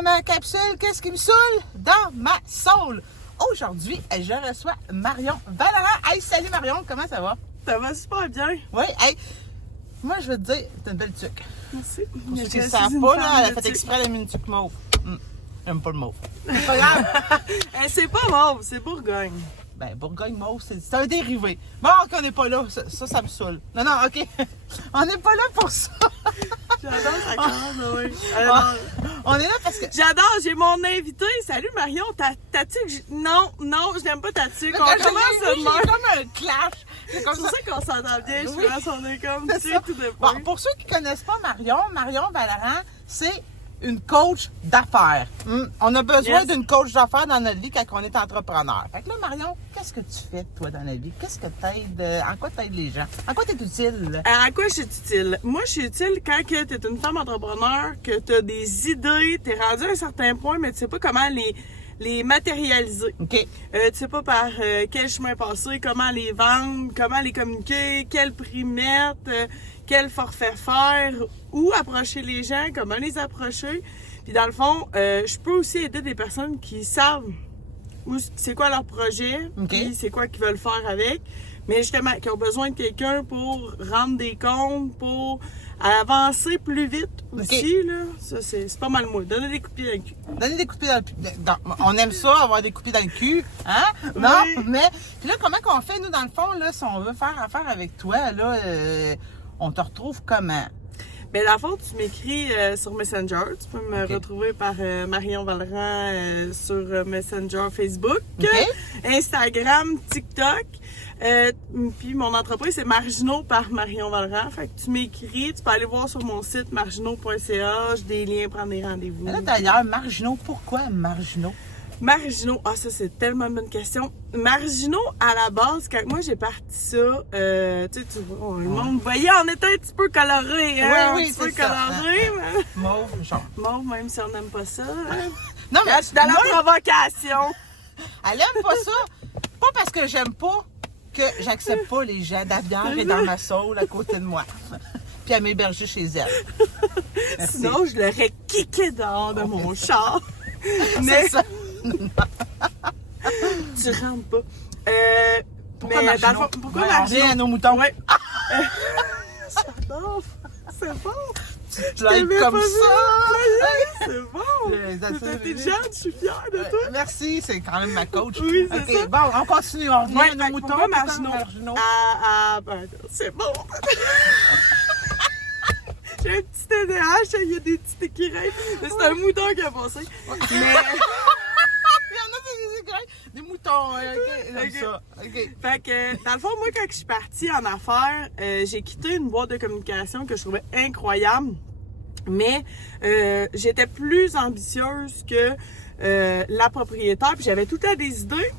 à ma capsule Qu'est-ce qui me saoule dans ma soul. Aujourd'hui, je reçois Marion Vallerand. Hey, salut Marion, comment ça va? Ça va super bien. Oui, hey, moi je veux te dire, t'as une belle tuque. Merci. Pour ceux qui ne savent pas, là, elle a fait exprès de une tuque mauve. J'aime pas le mauve. C'est pas grave. C'est pas mauve, c'est Bourgogne. Ben, Bourgogne mauve, c'est un dérivé. Bon, OK, on n'est pas là. Ça me saoule. Non, OK. On n'est pas là pour ça. J'adore ça commence, oui. On est là parce que... J'adore, j'ai mon invité. Salut Marion, ta tuque. Non, je n'aime pas ta tuque. On commence à J'ai comme un clash. C'est pour ça qu'on s'entend bien, je pense qu'on est comme c'est ça. tout de Bon, pour ceux qui ne connaissent pas Marion Vallerand, c'est une coach d'affaires. On a besoin d'une coach d'affaires dans notre vie quand on est entrepreneur. Fait que là, Marion, qu'est-ce que tu fais, toi, dans la vie? Qu'est-ce que t'aides? En quoi t'aides les gens? En quoi t'es utile? À quoi je suis utile? Moi, je suis utile quand tu es une femme entrepreneur, que tu as des idées, tu es rendu à un certain point, mais tu sais pas comment les matérialiser. OK. Tu sais pas par quel chemin passer, comment les vendre, comment les communiquer, quel prix mettre, quel forfait faire, où approcher les gens, comment les approcher. Puis dans le fond, je peux aussi aider des personnes qui savent c'est quoi leur projet, puis c'est quoi qu'ils veulent faire avec, mais justement, qui ont besoin de quelqu'un pour rendre des comptes, pour avancer plus vite aussi, là. Ça, c'est pas mal moi. Donner des coups de pied dans le cul. Donner des coups de pied dans le cul. On aime ça, avoir des coups de pied dans le cul. Hein? Non, oui. Mais, puis là, comment qu'on fait, nous, dans le fond, là, si on veut faire affaire avec toi, là, on te retrouve comment? Ben, dans le fond, tu m'écris sur Messenger. Tu peux me retrouver par Marion Vallerand sur Messenger Facebook, Instagram, TikTok. Puis mon entreprise, c'est Marginaux par Marion Vallerand. Fait que tu m'écris, tu peux aller voir sur mon site marginaux.ca. J'ai des liens, prendre des rendez-vous. Là, d'ailleurs, Marginaux, pourquoi Marginaux? Marginaux, ça c'est tellement une bonne question. Marginaux, à la base, quand moi j'ai parti ça, tu vois, le monde voyait, on était un petit peu coloré, hein? Oui, un petit peu coloré, mais... Mauve, genre. Mauve, même si on n'aime pas ça. Hein? Non, mais je suis dans la provocation. Elle aime pas ça. Pas parce que j'aime pas que j'accepte pas les gens d'avion et dans ma soul à côté de moi. Puis à m'héberger chez elle. Merci. Sinon, je l'aurais kické dehors de mon char. Mais... C'est ça. Tu rentres pas. Pourquoi mais Marginaux? Pourquoi On revient à nos moutons. Ouais. J'adore. C'est bon. Tu l'aides comme ça. C'est bon. T'es intelligente, je suis fière de toi. Merci, c'est quand même ma coach. Oui, c'est ça. Bon, on continue. On revient à nos moutons. Pourquoi Marginaux? Ben, c'est bon. J'ai un petit TDAH, il y a des petits écureuils. C'est un mouton qui a passé. Mais... Il y en a des moutons. J'aime ça. Fait que, dans le fond, moi, quand je suis partie en affaires, j'ai quitté une boîte de communication que je trouvais incroyable. Mais j'étais plus ambitieuse que la propriétaire. Puis j'avais tout le temps des idées.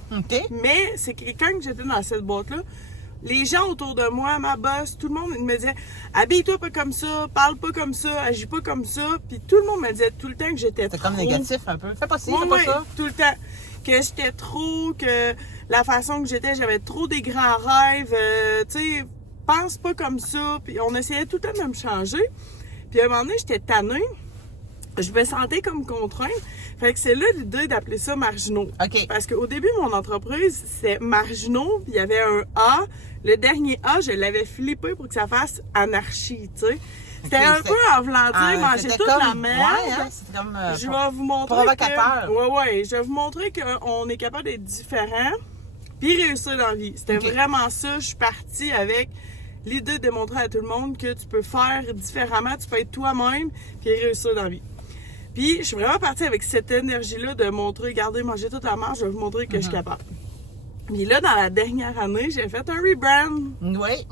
Mais c'est que quand j'étais dans cette boîte-là, les gens autour de moi, ma boss, tout le monde me disait « Habille-toi pas comme ça, parle pas comme ça, agis pas comme ça. » Puis tout le monde me disait tout le temps que j'étais trop... C'est comme négatif un peu. Fais pas ci, fais pas ça. Tout le temps. Que j'étais trop, que la façon que j'étais, j'avais trop des grands rêves. Tu sais, pense pas comme ça. Puis on essayait tout le temps de me changer. Puis à un moment donné, j'étais tannée. Je me sentais comme contrainte. Fait que c'est là l'idée d'appeler ça Marginaux. Parce qu'au début, mon entreprise, c'est Marginaux, puis il y avait un A. Le dernier A, je l'avais flippé pour que ça fasse anarchie, tu sais. C'était un peu en voulant dire, manger toute la merde. Ouais, hein, c'était comme je vais vous montrer provocateur. Je vais vous montrer qu'on est capable d'être différent puis réussir dans la vie. C'était vraiment ça. Je suis partie avec l'idée de démontrer à tout le monde que tu peux faire différemment, tu peux être toi-même puis réussir dans la vie. Puis, je suis vraiment partie avec cette énergie-là de montrer, regardez, manger toute la marche, je vais vous montrer que je suis capable. Puis là, dans la dernière année, j'ai fait un rebrand. Oui.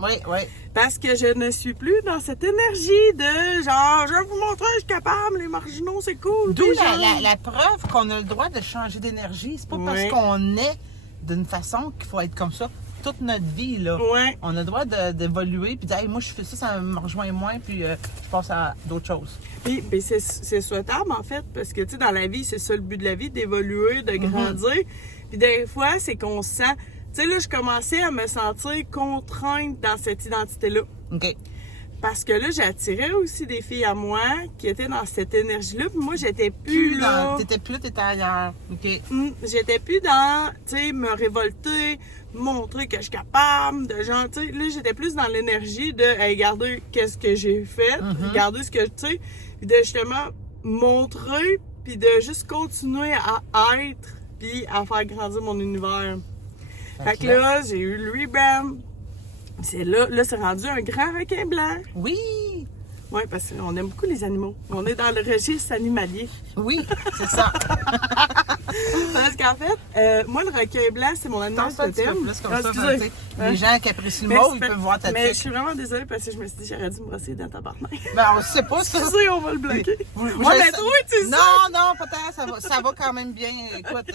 Parce que je ne suis plus dans cette énergie de genre, je vais vous montrer, je suis capable, les marginaux, c'est cool. D'où la preuve qu'on a le droit de changer d'énergie. C'est pas parce qu'on est d'une façon qu'il faut être comme ça toute notre vie, là. On a le droit d'évoluer puis de dire hey, moi je fais ça, ça me rejoint moins puis je passe à d'autres choses. Puis c'est souhaitable en fait parce que tu sais dans la vie, c'est ça le but de la vie, d'évoluer, de grandir. Puis des fois, c'est qu'on se sent tu sais là, je commençais à me sentir contrainte dans cette identité-là. parce que là, j'attirais aussi des filles à moi qui étaient dans cette énergie-là. Puis moi, j'étais plus là. T'étais plus là, t'étais ailleurs. OK. J'étais plus dans, tu sais, me révolter, montrer que je suis capable, de genre, tu sais. Là, j'étais plus dans l'énergie de, hey, regardez qu'est-ce que j'ai fait, regardez ce que, tu sais, puis de justement montrer, puis de juste continuer à être, puis à faire grandir mon univers. Fait que là, j'ai eu le rebrand. C'est là, c'est rendu un grand requin blanc. Oui! Oui, parce qu'on aime beaucoup les animaux. On est dans le registre animalier. Oui, c'est ça. Parce qu'en fait, moi, le requin blanc, c'est mon animal totem. Les gens qui apprécient le mot, ils peuvent voir ta tête. Mais je suis vraiment désolée parce que je me suis dit j'aurais dû me brosser dans ta barnaque. Ben, on sait pas ça. Tu sais, on va le bloquer. Oui, Moi, mais toi, tu sais. Non, peut-être, ça va quand même bien. Écoute...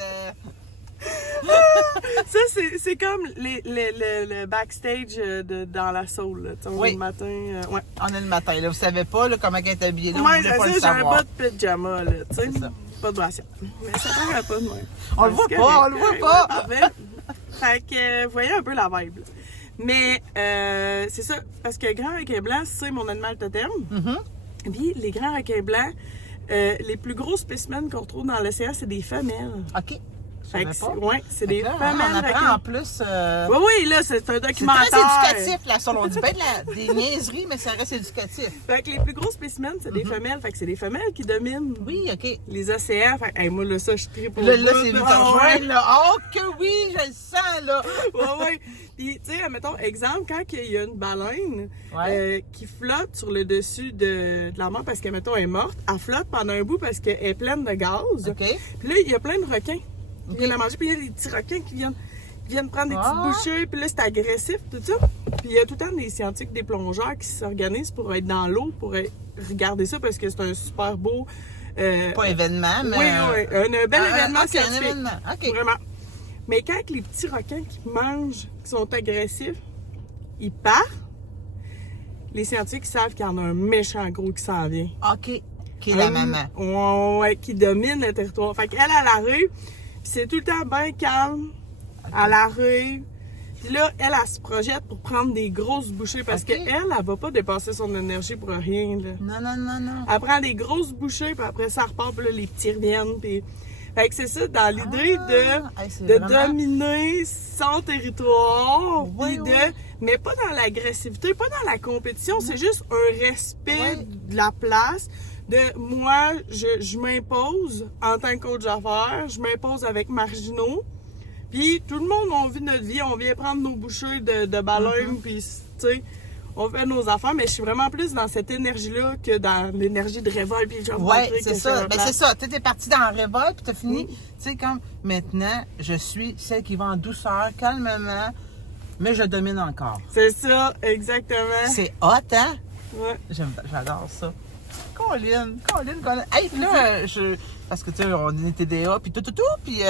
Ça, c'est comme le backstage dans la soul. On est le matin. Ouais. On est le matin. Là. Vous savez pas là, comment elle est habillée. Là, ouais, vous voulez pas le j'ai un savoir. bas de pyjama. Là, c'est ça. Pas de brassière. Mais ça paraît pas de moi. On le voit pas, on le voit pas. Fait que vous voyez un peu la vibe. Là. Mais c'est ça. Parce que grand requin blanc, c'est mon animal totem. Puis les grands requins blancs, les plus gros spécimens qu'on retrouve dans l'océan, c'est des femelles. OK. Fait que c'est des femelles. On apprend en plus. Oui, là, c'est un documentaire. C'est très éducatif, là, on dit bien des niaiseries, mais ça reste éducatif. Fait que les plus gros spécimens, c'est des femelles. Fait que c'est des femelles qui dominent. Oui, OK. Les océans. Fait que, hey, moi, là, ça, je tripe pour là, c'est vite rejoindre, là. Oh, que oui, je le sens, là. Ouais. Puis, tu sais, mettons, exemple, quand il y a une baleine qui flotte sur le dessus de la mer parce que, mettons, elle est morte, elle flotte pendant un bout parce qu'elle est pleine de gaz. OK. Puis là, il y a plein de requins qui viennent la manger, puis il y a des petits requins qui viennent prendre des petites bouchées, puis là, c'est agressif, tout ça. Puis il y a tout le temps des scientifiques, des plongeurs qui s'organisent pour être dans l'eau, pour regarder ça, parce que c'est un super beau... pas événement, mais... Oui, un bel événement scientifique. Un événement, OK. Vraiment. Mais quand les petits requins qui mangent, qui sont agressifs, ils partent, les scientifiques savent qu'il y en a un méchant gros qui s'en vient. OK. Qui est la maman. Ouais, qui domine le territoire. Fait qu'elle, elle arrive, puis c'est tout le temps bien calme. Elle arrive. Puis là, elle se projette pour prendre des grosses bouchées parce qu'elle, elle va pas dépasser son énergie pour rien. Là. Non. Elle prend des grosses bouchées, puis après, ça repart, puis là, les petits reviennent. Puis... Fait que c'est ça, dans l'idée de dominer son territoire, mais pas dans l'agressivité, pas dans la compétition, c'est juste un respect de la place. De moi, je m'impose en tant que coach d'affaires, je m'impose avec marginaux. Puis tout le monde, on vit notre vie, on vient prendre nos bouchées de baleines, puis tu sais, on fait nos affaires, mais je suis vraiment plus dans cette énergie-là que dans l'énergie de révolte, puis genre c'est ça. Ben, c'est ça. Tu es parti dans la révolte, puis tu as fini, tu sais, comme maintenant, je suis celle qui va en douceur, calmement, mais je domine encore. C'est ça, exactement. C'est hot, hein? Ouais. J'adore ça. Colline. Hey, puis là, parce que, tu sais, on est TDA, puis tout, puis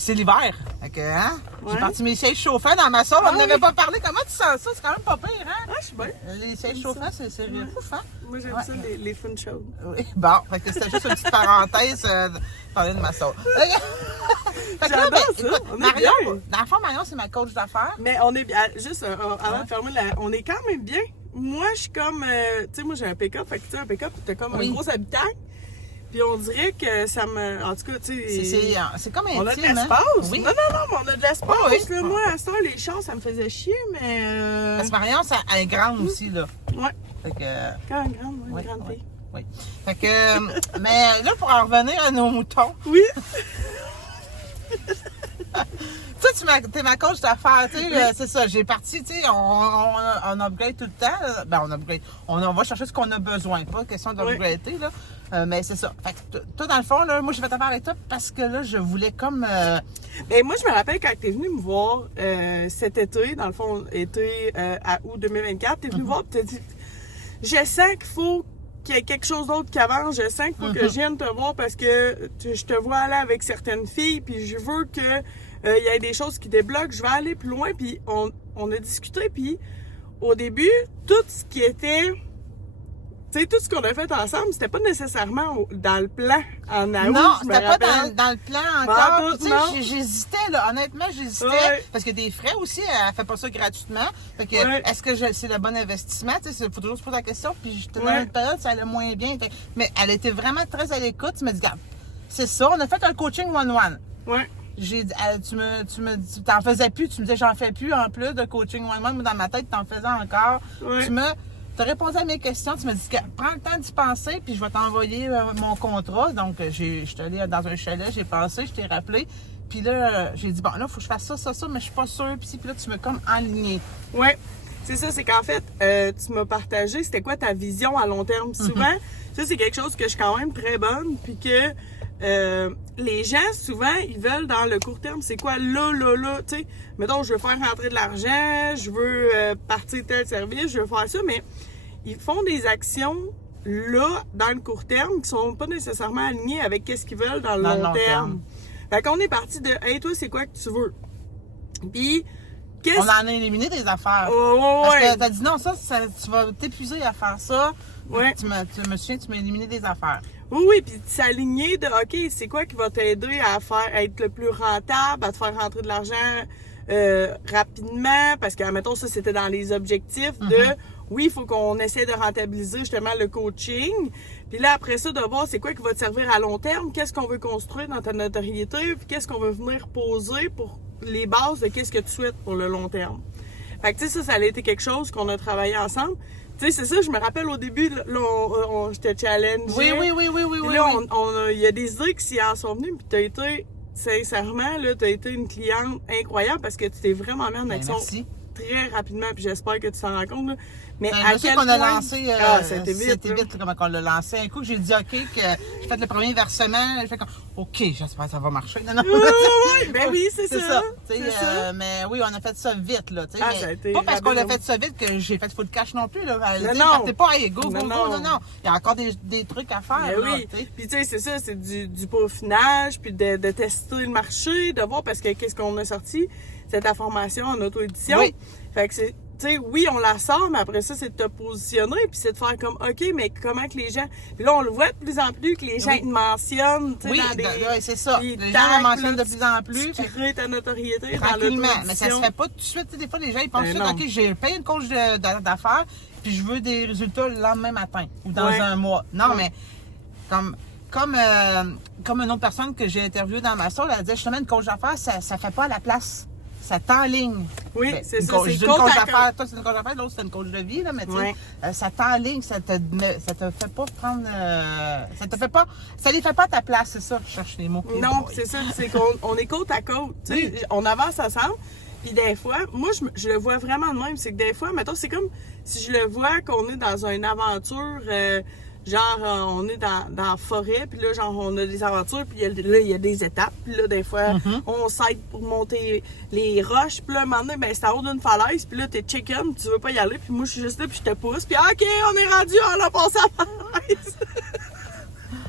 c'est l'hiver. Fait que, hein? J'ai parti mes sièges chauffants dans ma salle. On n'avait pas parlé. Comment tu sens ça? C'est quand même pas pire, hein? Ah, je suis bien. Les sièges chauffants, c'est ouf, hein? Moi, j'aime ça, les fun shows. Oui, bon. Fait que c'était juste une petite parenthèse parler de ma salle. Fait que là, écoute, Marion, dans le fond, Marion, c'est ma coach d'affaires. Mais on est bien, juste avant de fermer, on est quand même bien. Moi, je suis comme, tu sais, moi j'ai un pick-up, fait que tu sais, un pick-up, t'as comme un gros habitacle. Puis on dirait que ça me. En tout cas, tu sais. C'est comme intime. On a de l'espace. Hein? Oui. Non, mais on a de l'espace. Là, moi, à ce temps, les chars, ça me faisait chier, mais. Parce que Marion, elle est grande aussi, là. Ouais. Fait que. Quand même grande, une grande fille. Oui. Fait que. Mais là, pour en revenir à nos moutons. Oui. Tu t'es ma coach d'affaires, tu sais, c'est ça, j'ai parti, tu sais, on upgrade tout le temps, ben on upgrade, on va chercher ce qu'on a besoin, pas question d'upgrader, là, mais c'est ça. Fait que toi, dans le fond, là, moi, je vais t'affaire avec toi parce que là, je voulais comme... Ben moi, je me rappelle quand t'es venu me voir cet été, dans le fond, été à août 2024, t'es venu me voir et t'as dit, je sens qu'il faut qu'il y ait quelque chose d'autre qui avance, je sens qu'il faut que je vienne te voir parce que je te vois aller avec certaines filles, puis je veux que... il y a des choses qui débloquent, je vais aller plus loin, puis on a discuté, puis au début, tout ce qui était tu sais, tout ce qu'on a fait ensemble, c'était pas nécessairement dans le plan en août. Non, je me c'était pas rappelle. dans le plan encore. tout, Tu sais, non. j'hésitais, là. Honnêtement, j'hésitais. Ouais. Parce que des frais aussi, elle fait pas ça gratuitement. Fait que, Ouais. est-ce que c'est le bon investissement? Tu sais, il faut toujours se poser la question. Puis, j'étais dans Ouais. une période, ça allait moins bien. Fait- mais elle était vraiment très à l'écoute. Tu me dis, regarde, c'est ça. On a fait un coaching one-one. Ouais. J'ai dit, tu t'en faisais plus. Tu me disais, j'en fais plus en plus de coaching one-one. Mais dans ma tête, t'en faisais encore. Ouais. Tu as répondu à mes questions, tu m'as dit prends le temps d'y penser, puis je vais t'envoyer mon contrat. Donc, je suis allée dans un chalet, j'ai pensé, je t'ai rappelé. Puis là, j'ai dit, bon, là, il faut que je fasse ça, mais je suis pas sûre. Puis là, tu m'as comme enligné. Ouais. C'est ça, c'est qu'en fait, tu m'as partagé, c'était quoi ta vision à long terme. Souvent, ça, c'est quelque chose que je suis quand même très bonne, puis que les gens, souvent, ils veulent dans le court terme, c'est quoi là, tu sais, mettons, je veux faire rentrer de l'argent, je veux partir tel service, je veux faire ça, mais ils font des actions là, dans le court terme, qui sont pas nécessairement alignées avec qu'est-ce qu'ils veulent dans le long terme. Fait qu'on est parti de, hey, toi, c'est quoi que tu veux? Puis, On en a éliminé des affaires. Oh, Parce ouais. que t'as dit non, ça, tu vas t'épuiser à faire ça. Ouais. Tu me souviens, tu m'as éliminé des affaires. Oui, puis s'aligner de, OK, c'est quoi qui va t'aider à être le plus rentable, à te faire rentrer de l'argent rapidement, parce que, admettons, ça, c'était dans les objectifs de, oui, il faut qu'on essaie de rentabiliser justement le coaching, puis là, après ça, de voir c'est quoi qui va te servir à long terme, qu'est-ce qu'on veut construire dans ta notoriété, puis qu'est-ce qu'on veut venir poser pour les bases de qu'est-ce que tu souhaites pour le long terme. Fait que, tu sais, ça a été quelque chose qu'on a travaillé ensemble. Tu sais, c'est ça, je me rappelle au début, là, je te challenge. Oui. Puis là, il y a des idées qui en sont venues, puis t'as été, sincèrement, là, t'as été une cliente incroyable parce que tu t'es vraiment mis en action Merci. très rapidement, puis j'espère que tu t'en rends compte, là. Mais Ben, à je sais quel qu'on a point... lancé, c'était vite, là. comment on l'a lancé. Un coup, j'ai dit OK, que j'ai fait le premier versement. J'ai fait comme, OK, j'espère que ça va marcher. Non, Oui, ben oui, c'est ça. Tu sais, C'est ça. Mais oui, on a fait ça vite, là. Tu sais, Ah, mais ça a été pas parce qu'on a rapide. fait ça vite que j'ai fait full cash non plus, là. Non. Partez pas, hey, go. Non. Non. Il y a encore des trucs à faire, Ben là, oui. tu sais. Puis tu sais, c'est ça, c'est du peaufinage, puis de tester le marché, de voir, parce que qu'est-ce qu'on a sorti, c'est ta formation en auto-édition. Oui. Fait que c'est, tu sais, oui, on la sort, mais après ça, c'est de te positionner, puis c'est de faire comme, OK, mais comment que les gens... Puis là, on le voit de plus en plus, que les gens Oui. te mentionnent, tu sais, Oui, dans des... ouais, c'est ça. des Les gens tags, le mentionnent là, de plus en plus. Tu crées ta notoriété dans Tranquillement, l'auto-édition. mais ça se fait pas tout de suite. Tu sais, des fois, les gens ils pensent Ben tout de suite, non. OK, j'ai payé une coach d'affaires, puis je veux des résultats le lendemain matin ou dans Ouais. un mois. Non, Ouais. mais comme une autre personne que j'ai interviewée dans ma soul, elle disait justement, une coach d'affaires, ça fait pas à la place. Ça t'enligne. Oui, Ben, c'est une ça, coach- c'est je dis côte une coach à d'affaires. Toi, c'est une coach d'affaires, l'autre, c'est une coach de vie, là, mais tu sais, Ouais. ça t'enligne, ça te fait pas prendre. Ça les fait pas à ta place, c'est ça, je cherche les mots. Non, c'est ça, c'est qu'on est côte à côte. Tu sais, Oui. on avance ensemble. Puis des fois, moi, je le vois vraiment de même. C'est que des fois, mettons, c'est comme si je le vois qu'on est dans une aventure, on est dans la forêt, puis là, genre, on a des aventures, puis là, il y a des étapes. Puis là, des fois, on s'aide pour monter les roches. Puis là, un moment donné, ben, c'est en haut d'une falaise, puis là, t'es chicken, tu veux pas y aller. Puis moi, je suis juste là, puis je te pousse. Puis OK, on est rendu, on a passé à la falaise.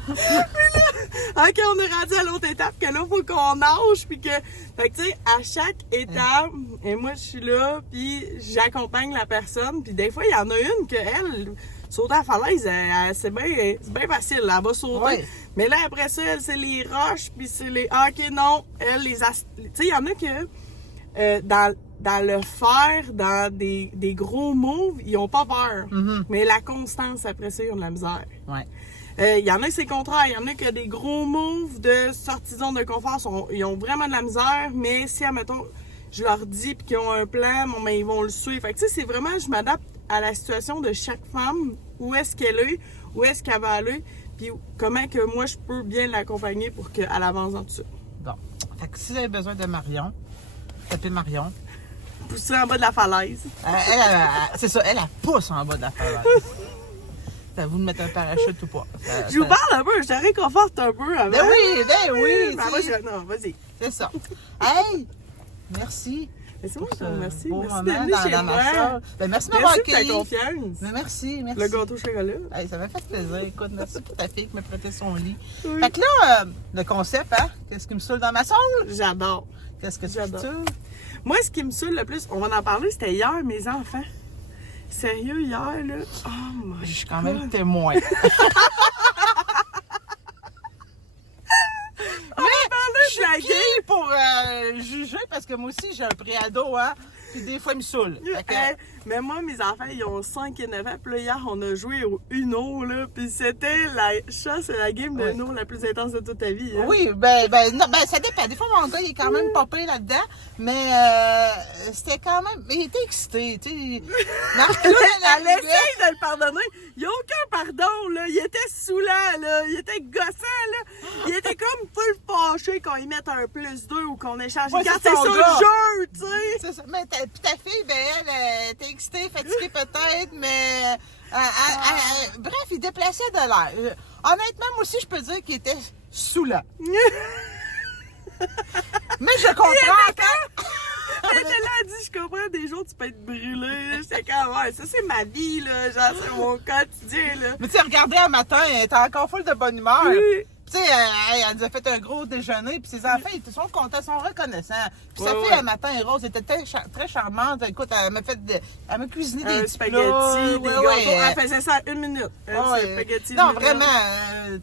OK, on est rendu à l'autre étape, que là, il faut qu'on nage, puis que... Fait que, tu sais, à chaque étape, et moi, je suis là, puis j'accompagne la personne, puis des fois, il y en a une que elle sauter à la falaise, c'est bien facile, elle va sauter. Ouais. Mais là, après ça, elle, c'est les roches, puis c'est les... Ah, OK, non, elle, tu sais, il y en a que... dans le faire, dans des gros moves, ils ont pas peur. Mais la constance, après ça, ils ont de la misère. Ouais. Il y en a que c'est le contraire. Il y en a qui ont des gros moves de sortie de zone de confort. Ils ont vraiment de la misère, mais si, admettons, je leur dis qu'ils ont un plan, bon, ben, ils vont le suivre. Fait que, tu sais, c'est vraiment, je m'adapte à la situation de chaque femme. Où est-ce qu'elle est, où est-ce qu'elle va aller, puis comment que moi, je peux bien l'accompagner pour qu'elle avance dans tout ça. Bon. Fait que si vous avez besoin de Marion, tapez Marion. Pousser en bas de la falaise. C'est ça, elle pousse en bas de la falaise. C'est à vous de mettre un parachute ou pas. Je vous parle un peu, je te réconforte un peu avant. Ben oui, Ben, moi, non, vas-y. c'est ça. Hey! Merci. Mais c'est moi qui te pour ce remercie. beau Merci moment d'être venu chez dans ma moi. salle. Ben, merci de m'avoir Merci de ta accueilli. confiance. Mais merci. Le gâteau au chocolat. Hey, ça m'a fait plaisir. Écoute, merci pour ta fille qui m'a prêté son lit. Oui. Fait que là, le concept, hein? Qu'est-ce qui me saoule dans ma salle? J'adore. Qu'est-ce que tu J'adore. saoules? Moi, ce qui me saoule le plus, on va en parler, c'était hier, mes enfants. Sérieux, hier, là? Oh my Je suis quand même témoin. Je suis qui pour juger parce que moi aussi j'ai un préado, hein? Puis des fois, il me saoule. Fait que... Mais moi, mes enfants, ils ont 5 et 9 ans. Puis là, hier, on a joué au Uno, là. Puis c'était la chasse et la game de Uno la plus intense de toute ta vie. Hein? Oui, non, ça dépend. Des fois, mon gars, il est quand même popé là-dedans. Mais c'était quand même... Mais il était excité, tu sais. Elle essaye de le pardonner. Il n'y a aucun pardon, là. Il était saoulant, là. Il était gossant, là. Il était comme full fâché qu'on y mette un +2 ou qu'on échange. Ouais, Quand c'est ça le jeu, tu sais. C'est ça. Mais ta fille, elle était excitée, fatiguée peut-être, mais... bref, il déplaçait de l'air. Honnêtement, moi aussi, je peux dire qu'il était saoulant. Mais je comprends quand... Elle était là, elle dit, je comprends, des jours, tu peux être brûlé. J'étais comme, ouais, ça, c'est ma vie, là. Genre, c'est mon quotidien, là. Mais tu sais, regardez un matin, elle était encore full de bonne humeur. Oui. Tu sais, elle nous a fait un gros déjeuner, puis ses enfants, ils sont contents, sont reconnaissants. Puis sa fille, un matin, Rose, était très charmante. Écoute, elle m'a cuisiné des petits spaghettis, plats. des gâteaux. Elle faisait ça en 1 minute. Spaghettis. Non, vraiment,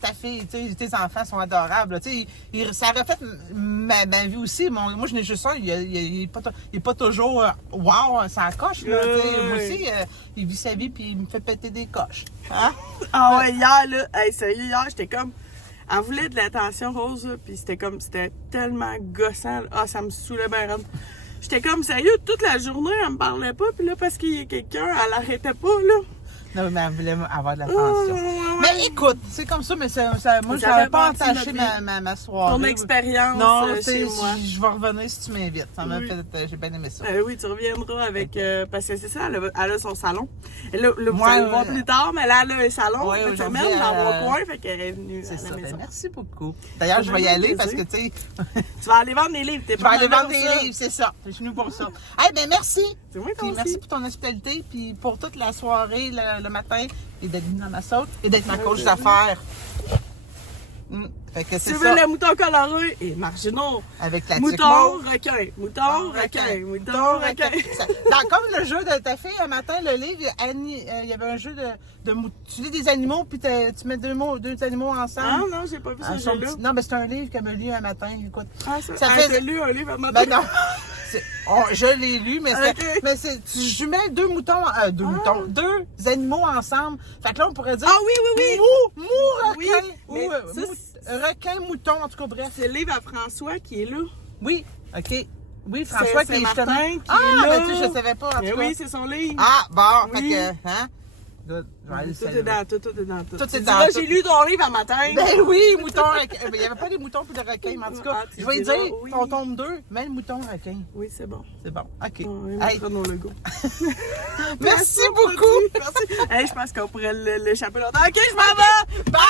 ta fille, tu sais, tes enfants sont adorables. Tu sais, ça a refait ma vie aussi. Moi, je n'ai juste un, il est pas toujours wow, ça coche. Là, moi aussi, il vit sa vie, puis il me fait péter des coches. Hein? Ah ouais, hier, là, hey, sérieux, hier, j'étais comme... Elle voulait de l'attention, Rose, puis c'était tellement gossant. Ah, ça me saoulait bien raide. J'étais comme, sérieux, toute la journée, elle me parlait pas, puis là, parce qu'il y a quelqu'un, elle arrêtait pas, là. Non, mais elle voulais avoir de l'attention. Mais écoute, c'est comme ça, mais moi, je n'avais pas entaché ma soirée. Ton expérience chez moi. Je vais revenir si tu m'invites. Ça m'a fait, j'ai bien aimé ça. Oui, tu reviendras avec, parce que c'est ça, elle a son salon. Là, vous allez le voir plus tard, mais là, elle a un salon cette semaine dans mon coin, fait qu'elle est venue à la maison. Merci beaucoup. D'ailleurs, je vais y aller parce que, tu sais... Tu vas aller vendre des livres, Je vais aller vendre des livres, c'est ça. Je suis venue pour ça. Eh bien, merci. C'est moi Puis merci pour ton hospitalité, puis pour toute la soirée, le matin, et d'être venue dans ma sauce, et d'être ma coach d'affaires. Fait que c'est tu ça. veux le mouton coloré et marginaux. Avec la mouton requin. Mouton requin. Mouton requin. Comme le jeu de ta fille, un matin, le livre, il y avait un jeu de tu lis des animaux, puis tu mets deux animaux ensemble. Ah non, j'ai pas vu ce jeu-là. Non, mais c'est un livre qu'elle m'a lu un matin. Écoute. Ah, ça fait... J'ai lu un livre un matin. Ben non. Je l'ai lu, mais tu jumelles deux animaux ensemble. Fait que là, on pourrait dire... Ah oui. Mou requin. Oui, requin, mouton, en tout cas, bref. C'est le livre à François qui est là. Oui, OK. Oui, François qui est justement... Martin qui est là. Mais tu sais, je savais pas, en tout cas. Oui, c'est son livre. Ah, bon, oui. Fait que... Hein? Good. Tout est dans tout. Tout est dans tout. J'ai lu ton livre un matin. Ben oui, mouton requin. Il n'y avait pas des moutons puis de requins, mais en tout cas, je vais dire, ton tome 2, mets le mouton requin. Oui, c'est bon. C'est bon, OK. On mettra nos logos. Merci beaucoup. Merci. Hey, je pense qu'on pourrait l'échapper longtemps. OK, je m'en vais. Bye.